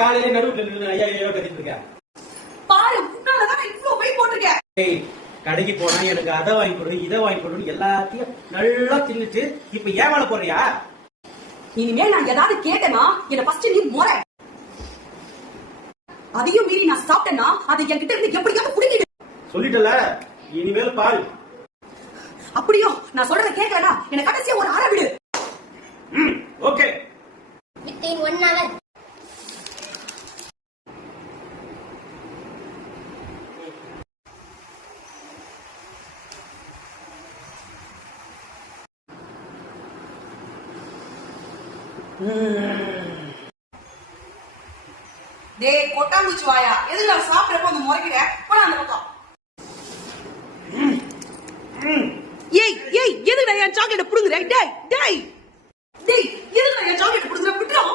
காலையில நடுவுல நின்னு ஐயா ஐயோ கத்திட்டு இருக்க? பாரு முன்னாலதான் இவ்ளோ வெயிட் போட்டிருக்கேன். ஏய் கடைக்கு போனா எனக்கு அதை வாங்கி கொடு இதை வாங்கி கொடு எல்லாத்தையும் நல்லா தின்னுட்டு இப்ப ஏன் மேல போறியா? இனிமே நான் ஏதாவது கேட்டேனா என்ன ஃபர்ஸ்ட் நீ முறை. அதையும் மீறி நான் சாப்பிட்டேன்னா அது என்கிட்ட இருந்து எப்படியாவது புடிங்கிடு. சொல்லிட்டல இனிமேல் பால். அப்படியோ நான் சொல்றத கேட்கலனா என்ன கடைசியா ஒரு அரை விடு. ஓகே. Within 1 hour. டேய் கொட்டாங்குச்சி வாயா, எதுல சாப்பிடுறப்ப அந்த முறைக்கிற போடா அந்த பக்கம். ஏய் ஏய் எதுடா என் சாக்லேட் புடுங்குற? டேய் டேய் டேய் எதுடா என் சாக்லேட் புடுங்குற? விட்டுறோம்.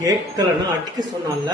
கேட்கலன்னா அடிக்க சொன்னால.